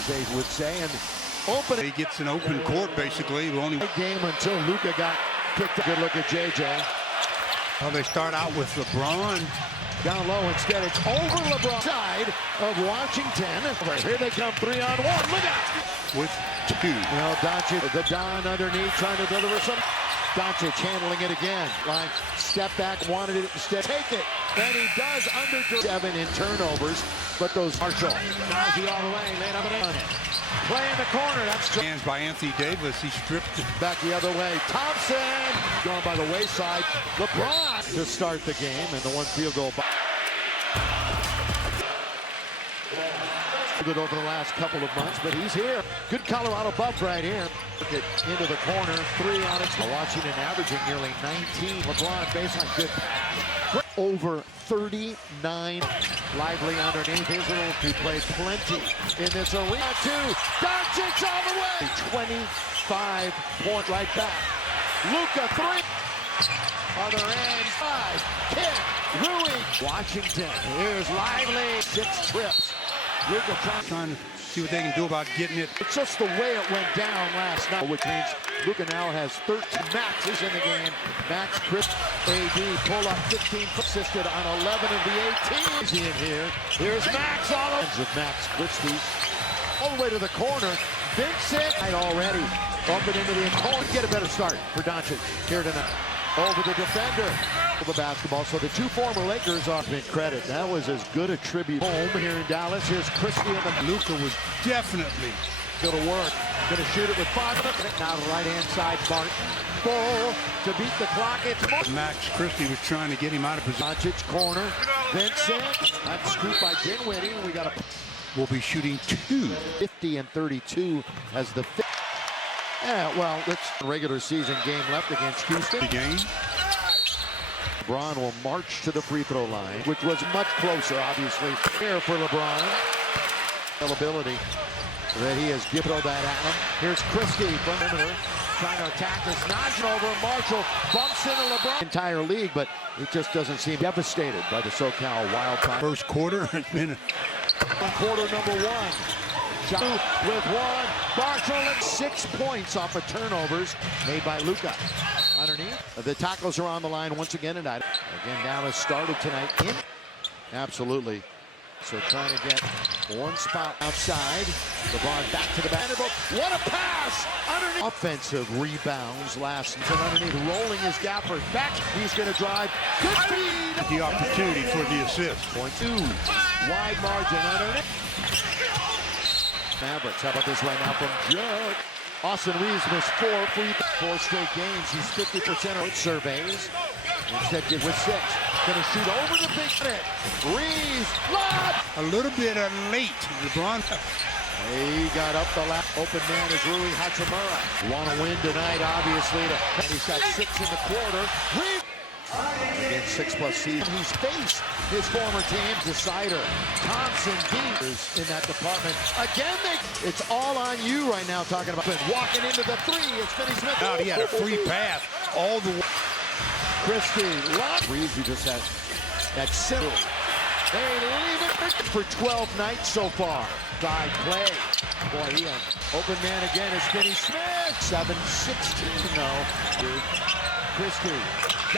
as they would say, and open. He gets an open court, basically. Only Game until Luka got kicked. Good look at JJ. Well, they start out with LeBron. Down low instead. It's over LeBron. Side of Washington. Here they come, 3-on-1. Look out! With two. Well, Doncic, the Don underneath, trying to deliver some. Doncic handling it again. Like, step back, wanted it instead. Take it. And he does under 7 in turnovers. But those Marshall. Nazi all the way. Laid up and on it. Play in the corner. That's Hands by Anthony Davis. He stripped it. back the other way. Thompson going by the wayside. LeBron to start the game, and the one field goal. Good over the last couple of months, but he's here. Good Colorado buff right here. Look at into the corner. 3 on it. Washington averaging nearly 19. LeBron baseline good. Over 39. Lively underneath. Here's a little. He played plenty in this arena. 2. Doncic all the way. 25-point right back. Luka 3. Other end. 5. Kick. Rui. Washington. Here's Lively. 6 trips. Luka Trying to see what they can do about getting it. It's just the way it went down last night, which means Luka now has 13. Max is in the game. Max Christie, AD, pull up 15, assisted on 11 of the 18. He's in here. Here's Max all over. Max Christie all the way to the corner. Vincent already up and into the corner. Get a better start for Doncic here tonight. Over the defender. The basketball. So the 2 former Lakers are been credit. That was as good a tribute. Home here in Dallas. Here's Christie and the Luka was definitely going to work. Going to shoot it with 5 minutes. Now the right-hand side, Barton. Full to beat the clock. It's Max Christie was trying to get him out of position. Doncic corner. Vincent. That's scooped by Dinwiddie. We got a. Will be shooting 2. 50 and 32 as the. Yeah, well, it's a regular season game left against Houston. The game. LeBron will march to the free throw line, which was much closer, obviously. Here for LeBron. Availability that he has given that at him. Here's Christie from perimeter, trying to attack this. Nodging over Marshall, bumps into LeBron. Entire league, but it just doesn't seem devastated by the SoCal Wildfire. First quarter has been quarter number 1. Shot with 1. Marshall at 6 points off of turnovers made by Luka. Underneath, the tackles are on the line once again tonight. Again, Dallas started tonight in. Absolutely. So trying to get one spot outside. LeBron back to the Vanderbilt. What a pass! Underneath. Offensive rebounds last season underneath. Rolling his gapper. Back. He's going to drive. Good feed. the opportunity for the assist. Point 2. Wide margin underneath. Mavericks, how about this right now from Judd? Austin Reeves missed 4 straight games. He's 50% of surveys. Instead, get with 6. Gonna shoot over the big net. Reeves, lob! A little bit late. LeBron. He got up the lap. Open man is Rui Hachimura. Want to win tonight, obviously. And he's got 6 in the quarter. Reeves. Again, 6+ seeds. He's faced his former team, Decider. Thompson Dean is in that department. Again, it's all on you right now talking about walking into the 3. It's Finney Smith. Out, he had a free pass all the way. Christie, Reeves, who just has that center. They leave it for 12 nights so far. Side play. Boy, he open man again is Finney Smith. 7-16 though. Christie.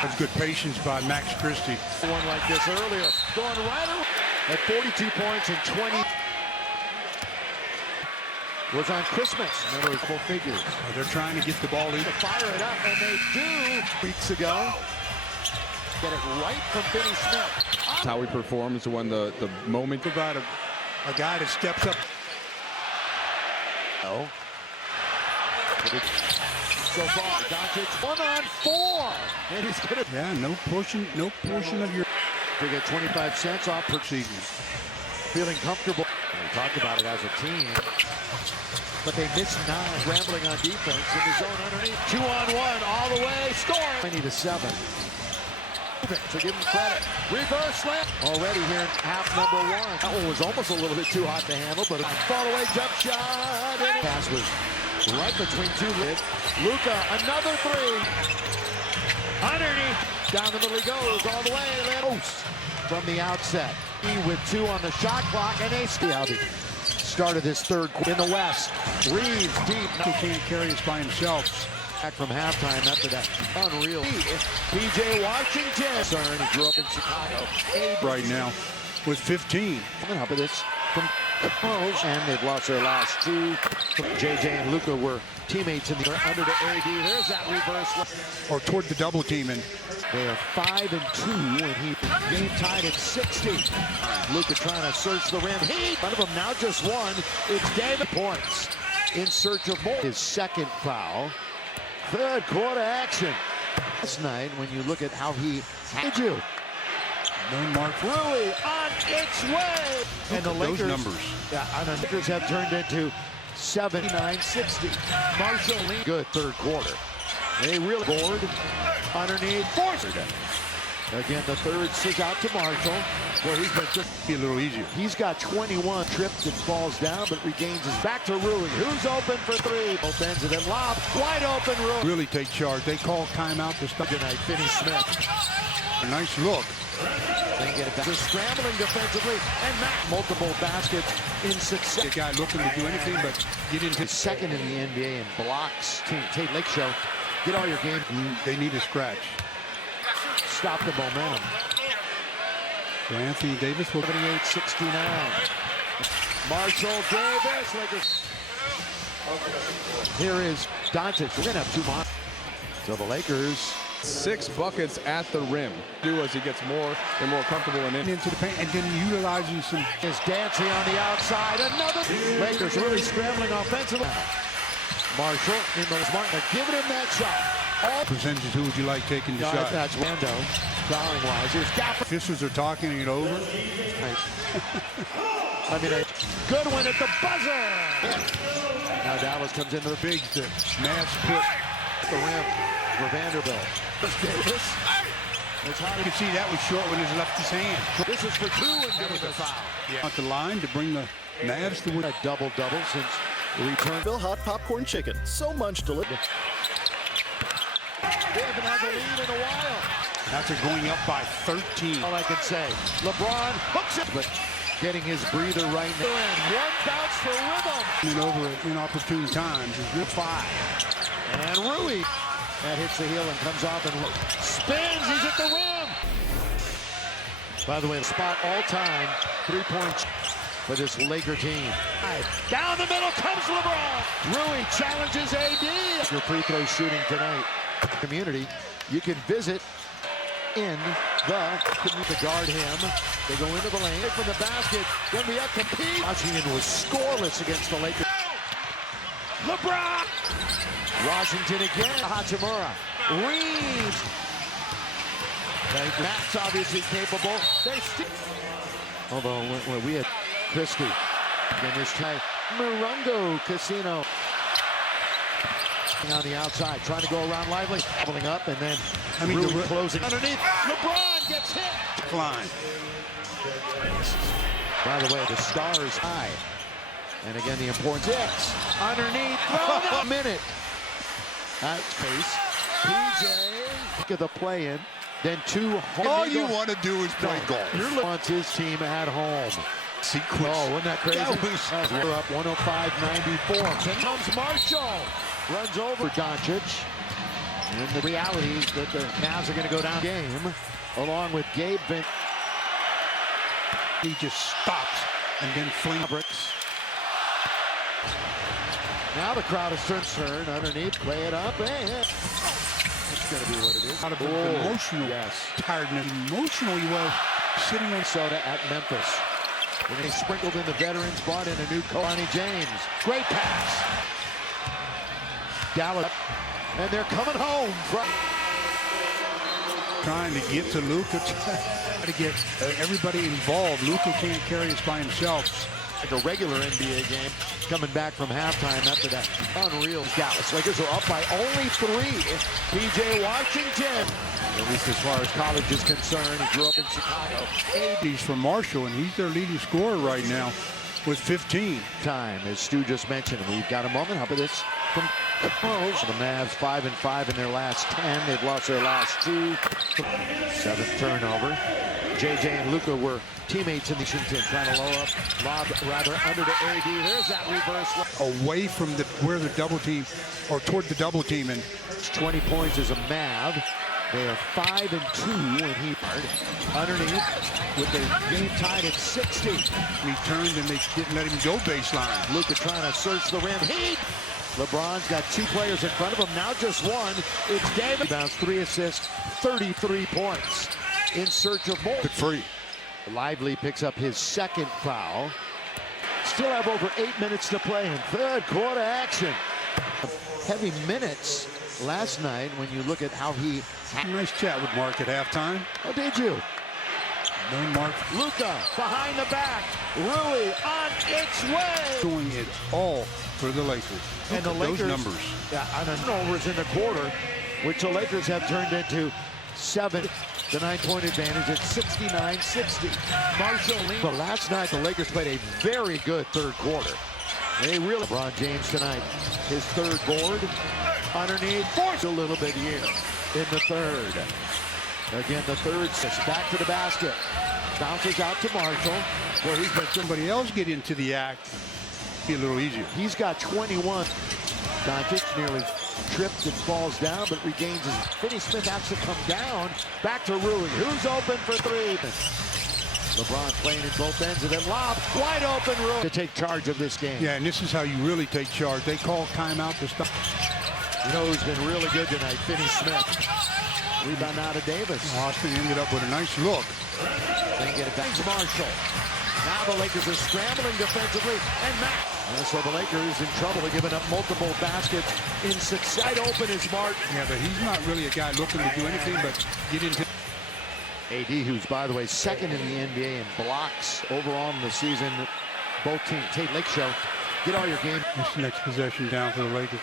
That's good patience by Max Christie. One like this earlier. Going right around at 42 points and 20. Was on Christmas. Remember, double figures. They're trying to get the ball in. To fire it up, and they do. Weeks ago. Get it right from Finney Smith. That's how he performs when the moment. About a guy that steps up. Oh. So far, Doncic 1-on-4, and he's gonna. Yeah, no portion of your. They get 25 cents off per season. Feeling comfortable. We talked about it as a team, but they missed 9, rambling on defense in the zone underneath. 2-on-1 all the way, score. 20-7. So give him credit. Reverse slam. Already here in half number 1. That one was almost a little bit too hot to handle, but a fall away jump shot. Pass was right between 2 lids. Luka, another 3. Underneath. Down the middle he goes. All the way. Post from the outset. With 2 on the shot clock. And they see how the Start of this third quarter in the West. Reeves deep. He can't carry us by himself. Back from halftime after that unreal. P.J. Washington. He grew up in Chicago. Right now with 15. Coming up with this from and they've lost their last two. JJ and Luka were teammates in the under the AD. There's that reverse. Or toward the double team, and they are 5-2 when he game tied at 60. Luka trying to search the rim. One of them now just one. It's David points in search of more. His second foul. Third quarter action. Last night, when you look at how he had you. no mark. Rui on its way. And the Lakers, those numbers. Yeah, and the Lakers have turned into 79-60. Marshall lead. Good third quarter. They really board underneath. Forced. Again, the third is out to Marshall. Well, he's been just Be a little easier. He's got 21 tripped and falls down, but regains his back to Rui. Who's open for three? Both ends of it. Lob. Wide open Rui. Really take charge. They call timeout to stop. Tonight, Finney Smith. A nice look. They get it back. They're scrambling defensively, and Matt multiple baskets in success. The guy looking to do anything but get into. He's second in the NBA in blocks. Tate Lake Show. Get all your game. They need a scratch. Stop the momentum. So Anthony Davis will. 78-69. Marshall Davis. Lakers. Here is Doncic. We're going to have two more. So the Lakers. 6 buckets at the rim. Do as he gets more and more comfortable and Into the paint and then utilizing some. Is dancing on the outside. Another. Lakers really scrambling offensively. Marshall in those Martin. They're giving him that shot. All Percentage, who would you like taking the shot? That's Wando. Fouling wise. Here's Gaffer. Officials are talking it over. I mean, a good one at the buzzer. Now Dallas comes into the big Mavs put the rim for Vanderbilt. Davis. It's hard You can see that was short when he left his hand. This is for two and Davis foul. At the line to bring the Mavs to win. A double-double since the return. Bill Hot Popcorn Chicken. So much delivered. They haven't had the lead in a while. After going up by 13. All I can say, LeBron hooks it, but getting his breather right now. And one bounce for rhythm. And over at inopportune times. Is good. 5. And Rui. That hits the heel and comes off and spins. He's at the rim. By the way, the spot all-time 3-point for this Laker team. Down the middle comes LeBron. Rui challenges AD. Your free throw shooting tonight. Community, you can visit in to guard him. They go into the lane from the basket. Then we have to compete. Washington was scoreless against the Lakers. LeBron. Washington again. Hachimura. Reeves. Matt's obviously capable. They still. Although when we had Christie. Then this time, Morongo Casino. On the outside, trying to go around Lively. Doubling up, and then Rui closing. Underneath. LeBron gets hit. Klein. By the way, the Stars high. And again, the importance. 6. Underneath. A minute. That's pace. PJ. Look at the play-in. Then 2 home. All you want to do is play golf. You're wants his team at home. Sequence. Oh, wasn't that crazy? We're up 105-94. Then comes Marshall. Runs over Doncic. And the reality is that the Mavs are going to go down game along with Gabe Vin. He just stops and then flings. Mavericks. Now the crowd is turned underneath. Play it up. Hey, hey. That's going to be what it is. Out of emotional tiredness. Emotional he was sitting on Minnesota at Memphis. And they sprinkled in the veterans, brought in a new coach, Lonnie James. Great pass. Dallas, and they're coming home. trying to get to Luka, to get everybody involved. Luka can't carry us by himself. Like a regular NBA game, coming back from halftime after that unreal. Dallas Lakers are up by only 3. P.J. Washington, at least as far as college is concerned, he grew up in Chicago. He's from Marshall, and he's their leading scorer right now with 15. Time, as Stu just mentioned, we've got a moment. How about this from the Mavs 5-5 in their last 10. They've lost their last 2. 7th turnover. JJ and Luka were teammates in Washington, trying to lob rather under to AD. There's that reverse. Away from where the double team, or toward the double team, and 20 points as a Mav. They are 5-2 when he underneath with the game tied at 60. he turned and they didn't let him go baseline. Luka trying to search the rim. LeBron's got two players in front of him, now just one. It's David. Bounce, 3 assists, 33 points. In search of more. Good free. Lively picks up his second foul. Still have over 8 minutes to play in third quarter action. Heavy minutes last night when you look at how he... Nice chat with Mark at halftime. Oh, did you? No, Mark. Luka behind the back. Rui on its way. Doing it all for the Lakers. And the Lakers, those numbers. Yeah, on a turnovers in the quarter, which the Lakers have turned into 7. The 9-point advantage at 69-60. Marshall lead. But last night, the Lakers played a very good third quarter. They really... LeBron James tonight, his third board. Underneath, forced a little bit here in the third. Again, the third, back to the basket. Bounces out to Marshall, where he's been... Somebody else get into the act, be a little easier. He's got 21. Doncic nearly tripped and falls down, but regains his... Finney Smith has to come down. Back to Rui, who's open for 3. LeBron playing in both ends, and then lob, wide open Rui to take charge of this game. Yeah, and this is how you really take charge. They call timeout to stop. You know who's been really good tonight? Finney Smith. Rebound out of Davis. Austin ended up with a nice look. They get it back to Marshall. Now the Lakers are scrambling defensively, and so the Lakers in trouble. They're giving up multiple baskets in succession. Wide open is Mark. Yeah, but he's not really a guy looking to do anything but get into... AD, who's, by the way, second in the NBA in blocks overall in the season. Both teams. Tate Lake Show. Get all your game. This next possession down for the Lakers,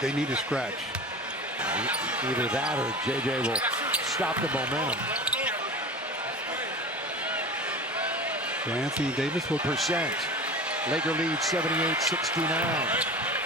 they need a scratch. Either that or JJ will stop the momentum. So Anthony Davis will... Percent. Laker lead 78-69.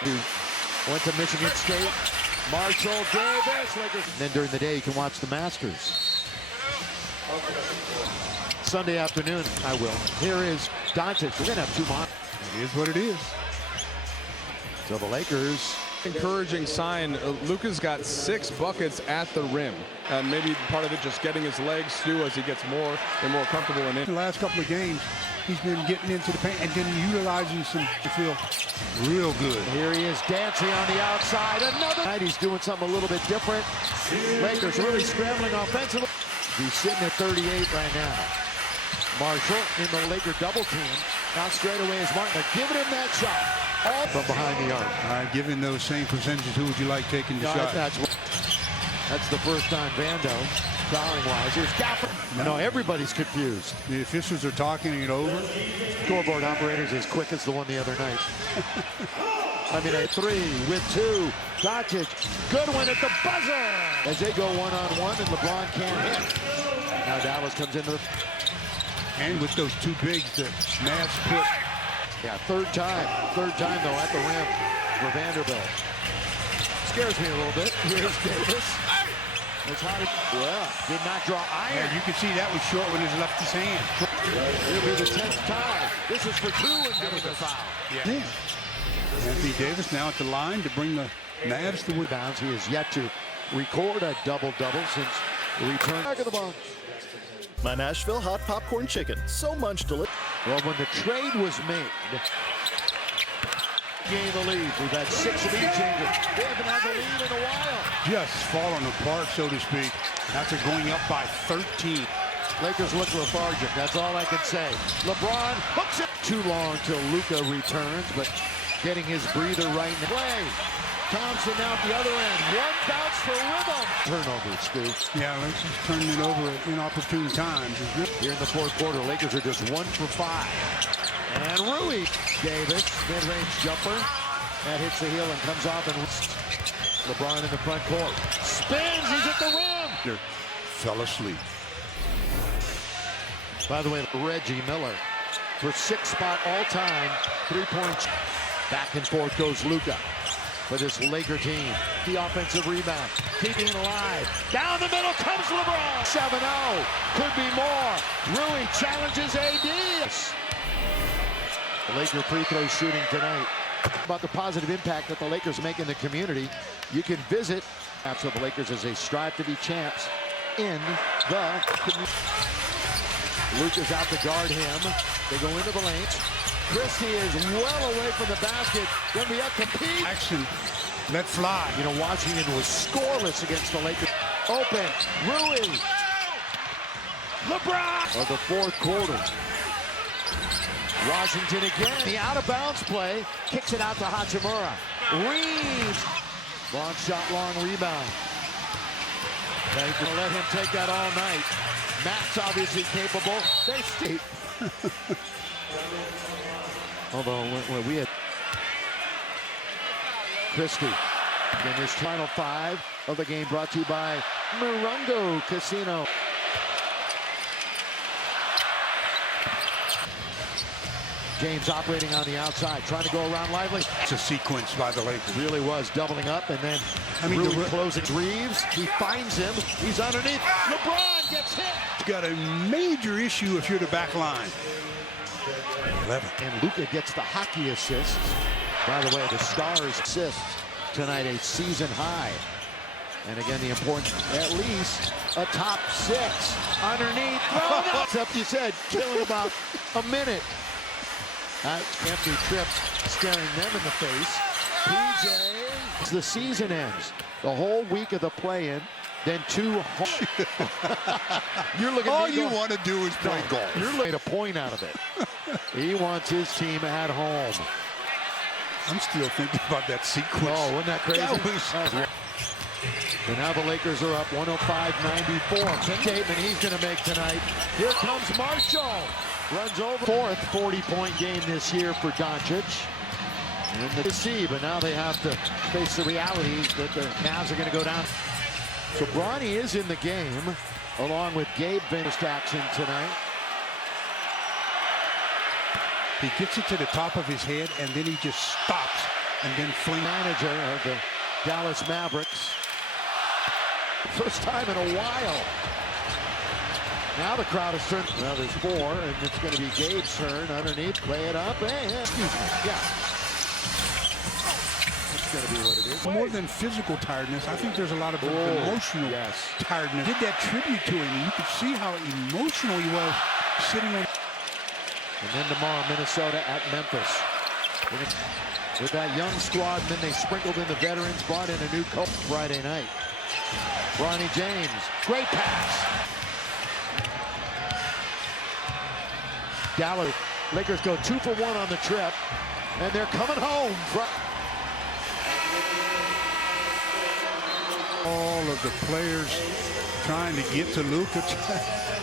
Who went to Michigan State. Marshall Davis. Lakers. And then during the day you can watch the Masters. Sunday afternoon, I will. Here is Doncic. We're going to have 2 more. It is what it is. So the Lakers... Encouraging sign. Luka's got 6 buckets at the rim. And maybe part of it just getting his legs through as he gets more and more comfortable in it. The last couple of games, he's been getting into the paint and then utilizing some to feel real good. Here he is dancing on the outside. Another night he's doing something a little bit different. Lakers really scrambling offensively. He's sitting at 38 right now. Marshall in the Laker double team. Now straight away is Martin. They're giving him that shot. All from behind the arc. All right, given those same percentages, who would you like taking the shot? That's the first time Vando, fouling-wise. Here's Gafford. No, everybody's confused. The officials are talking it over. Scoreboard operator's as quick as the one the other night. I mean, a 3 with 2. Doncic, good one at the buzzer. As they go one-on-one and LeBron can't hit. Now Dallas comes into the... And with those 2 bigs, the Mavs put... Yeah, third time though at the rim for Vanderbilt. Scares me a little bit. Here's Davis. It's hot. Yeah, did not draw iron. Yeah, you can see that was short when he left his hand. It'll be the 10th tie. This is for 2 and Davis foul. Yeah. Anthony Davis now at the line to bring the Mavs to win. Bounds. He has yet to record a double-double since the return. Back of the box. My Nashville hot popcorn chicken. So much delicious. Well, when the trade was made, gain the lead. We've had 6 lead changes. They haven't had the lead in a while. Just falling apart, so to speak, after going up by 13. Lakers look lethargic. That's all I can say. LeBron hooks it. Too long till Luka returns, but getting his breather right in the play. Thompson now at the other end. One bounce for rhythm. Turnover, Stu. Yeah, Lakers turning it over at inopportune times. Here in the fourth quarter, Lakers are just 1 for 5. And Rui Davis, mid-range jumper. That hits the heel and comes off and LeBron in the front court. Spins, he's at the rim. Fell asleep. By the way, Reggie Miller for 6th spot all-time. 3-point. Back and forth goes Luka. for this Laker team. The offensive rebound, keeping it alive. Down the middle comes LeBron. 7-0, could be more. Rui challenges AD. The Laker free throw shooting tonight. About the positive impact that the Lakers make in the community, you can visit after the Lakers as they strive to be champs in the community. Luke is out to guard him. They go into the lane. Christie is well away from the basket. Then we have to compete. Action. Let fly. You know, Washington was scoreless against the Lakers. Open. Rui. LeBron. Of the fourth quarter. Washington again. The out-of-bounds play. Kicks it out to Hachimura. Reeves. Long shot, long rebound. They're going to let him take that all night. Matt's obviously capable. They stay. Although when we had Christie. Again, this final five of the game brought to you by Morongo Casino. James operating on the outside, trying to go around Lively. It's a sequence by the Lakers. Really was doubling up, and then Rui closing Reeves. He finds him. He's underneath. LeBron gets hit. You got a major issue if you're the back line. 11. And Luka gets the hockey assist. By the way, the Stars assists tonight, a season high. And again, the importance, at least a top six underneath. Except you said, killing about a minute. Empty trips staring them in the face. PJ, the season ends. The whole week of the play-in, then 2 home. You're looking. All you want to do is play golf. You're looking a point out of it. He wants his team at home. I'm still thinking about that sequence. Oh, wasn't that crazy? And now the Lakers are up 105-94. Statement he's going to make tonight. Here comes Marshall. Runs over. Fourth 40-point game this year for Doncic. And the see, but now they have to face the reality that the Mavs are going to go down. So Bronny is in the game, along with Gabe finished action tonight. He gets it to the top of his head, and then he just stops and then flings. Manager of the Dallas Mavericks. First time in a while. Now the crowd is turned. Well, there's 4, and it's going to be Gabe's turn underneath. Play it up. Hey, excuse me. Yeah. That's going to be what it is. More than physical tiredness, I think there's a lot of emotional tiredness. Did that tribute to him. You could see how emotional he was sitting on. And then tomorrow, Minnesota at Memphis. With that young squad, and then they sprinkled in the veterans, brought in a new coach Friday night. Bronny James, great pass. Dallas, Lakers go 2 for 1 on the trip, and they're coming home. All of the players trying to get to Luka.